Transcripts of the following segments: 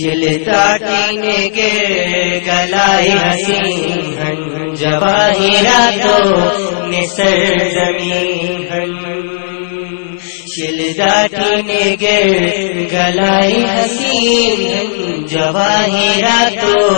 شلتاٹینے کے گلائی حسین ہن جواہراتوں نے سرزمین ہن شلتاٹینے کے گلائی حسین ہن جواہراتوں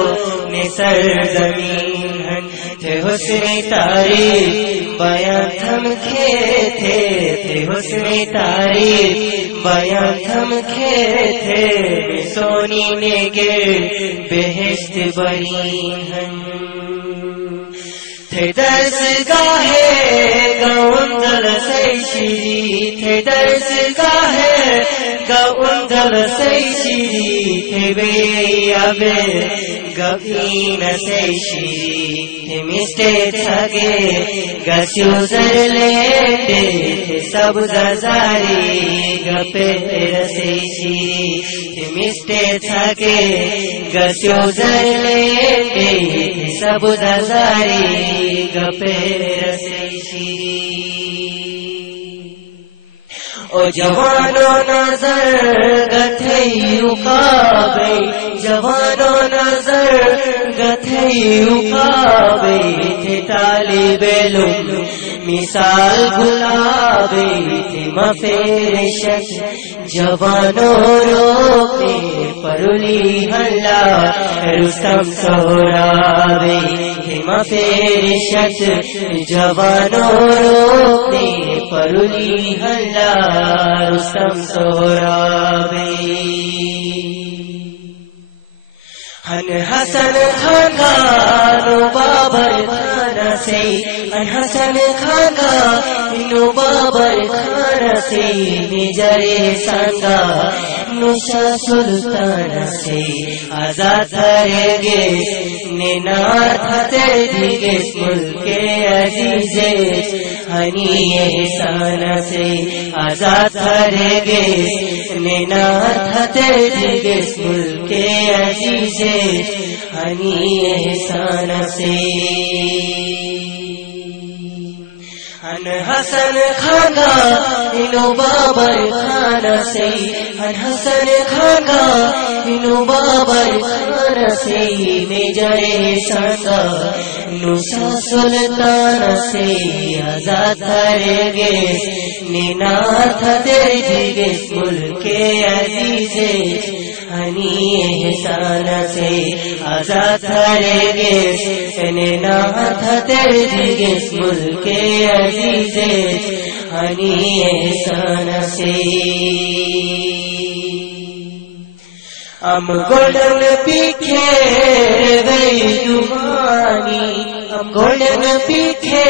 نے سرزمین ہن تھے حسن تعریف بیان تھمکے تھے حسن تعریف بیان تھمکے تھے سونی نگر بہشت برین ہن تھے درس گاہے گوندل سیشی تھے درس گاہے گوندل سیشی تھے بے ابے گبین سیشی تھے مسٹے تھگے گسیو زر لیتے سب ززاری گپیر سیشی تھے مسٹے تھگے گسیو زر لیتے سب ززاری گپیر سیشی او جوانو نظر گتھئی اقابے جوانو نظر گتھئی اقابے تھے طالب علم مثال گلابے تھے مفرشت جوانو روپے پرولی ہلا رستم سہرابے تھے مفرشت جوانو روپے پرولی ہلا رستم سہرابے ہن حسن خان نو بابر خان سے ہن حسن خان نو بابر خان سے نجرے سانگا نوشا سلطان سے آزاد رہے نینار تھتے دیگس ملک عزیز ہنی احسان سے آزاد رہے نینار تھتے دیگس ملک عزیز ہنی احسان سے ہن حسن خاگا انو بابر خان سے ہن حسن خاگا انو بابر خان سے میجر سانگا نوشا سلطان سے آزاد رہے نینار تھتے دیگس ملک عزیز ہنی احسان سے آزاد رہے نینار تھتے دیگس ملک عزیز ہنی احسان سے ام گولڈن پیکھے وی دمانی ام گولڈن پیکھے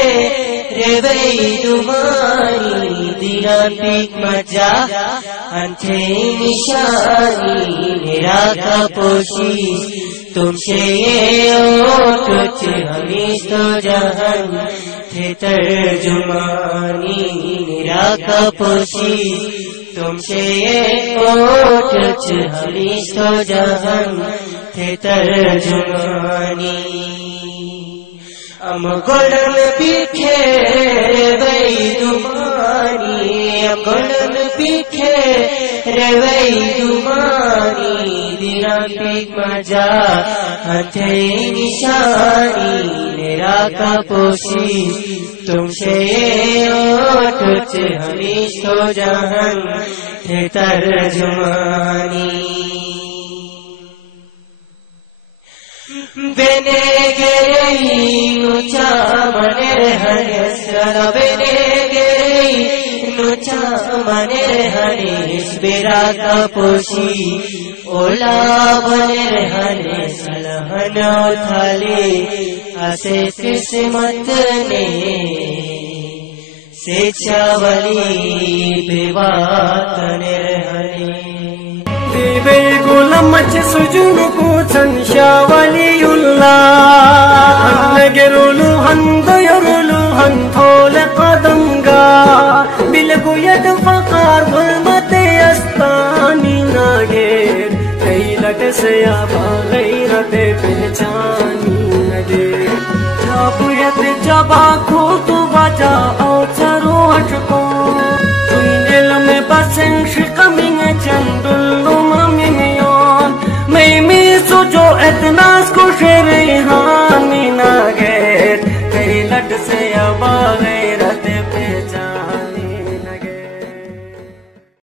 وی دمانی دیران پیک مجا انتھے نشانی میرا کا پوشی تم سے یہ اوٹچ ہمیش تو جہن تھے ترجمانی میرا کا پوشی تم سے یہ اوٹچ ہمیش تو جہن تھے ترجمانی ام گولڈن پیکھے وی دمانی ام گولڈن پیکھے وی دمانی دیران پیک مجا ہتھے نشانی میرا کا پوشی تم سے اوٹچ ہمیش تو جہن تھے ترجمانی بینے گئی نوچا منے رہنے بینے گئی نوچا منے رہنے بیرا کا پوشی اولا بنے رہنے سلحن اتھالے اسے قسمت نے سے چاولی بیواتن رہنے بے غلام سجن کو چنشا ولی اللہ نگرلو ہند یرلو ہند تھول قدمگا بلگو ید فقار ظلمت استانی ناگیر کیلک سیابا غیرت پہچانی نگیر جب ید جبا کو تو بجا او چرو اٹکو تم دل میں بسن شکمین چندل جو اتناس کو شیریحانی ناگیر تیری لٹ سے اب آ گئے